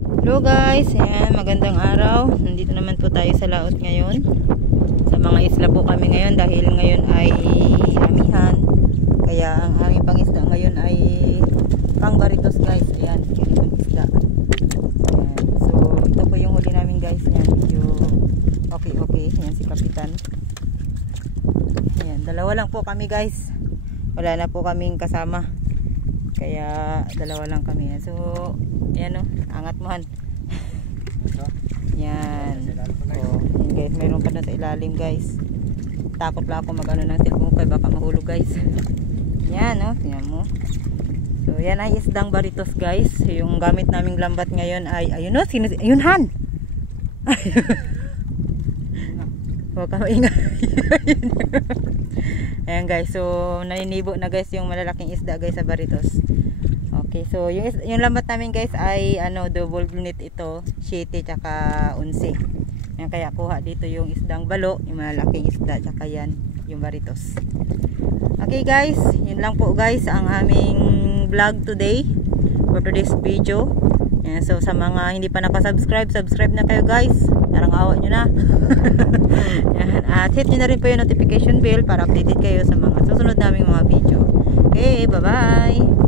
Hello guys, ayan, magandang araw. Nandito naman po tayo sa laot ngayon. Sa mga isla po kami ngayon dahil ngayon ay amihan. Kaya ang aming pangisda ngayon ay pangbaritos guys. Ayan, ganitong isda. Ayan. So ito po yung huli namin guys. Ayan, medyo okay. Ayan si Kapitan. Ayan, dalawa lang po kami guys. Wala na po kaming kasama. Kaya dalawa lang kami. So ayan o, angat mo han. Yan. Oh, yan guys, mayroon pa na sa ilalim guys. Takot lang ako mag-ano ng cellphone ko, baka mahulog guys. Yan o, tingnan mo. So yan ay isdang baritos guys. Yung gamit naming lambat ngayon ay ayun o, ayun han. Huwag ka maingay. Ayan guys, so naninibo na guys yung malalaking isda guys sa baritos. Okay, so yung lambat namin guys ay double gnit ito, 7 tsaka 11. Yan, kaya kuha dito yung isdang balo, yung malalaking isda, tsaka yan yung baritos. Okay guys, yun lang po guys ang aming vlog today for today's video. Yan, so sa mga hindi pa nakasubscribe, subscribe na kayo guys. Parang awa nyo na. Yan, at hit nyo na rin po yung notification bell para updated kayo sa mga susunod naming mga video. Okay, bye bye.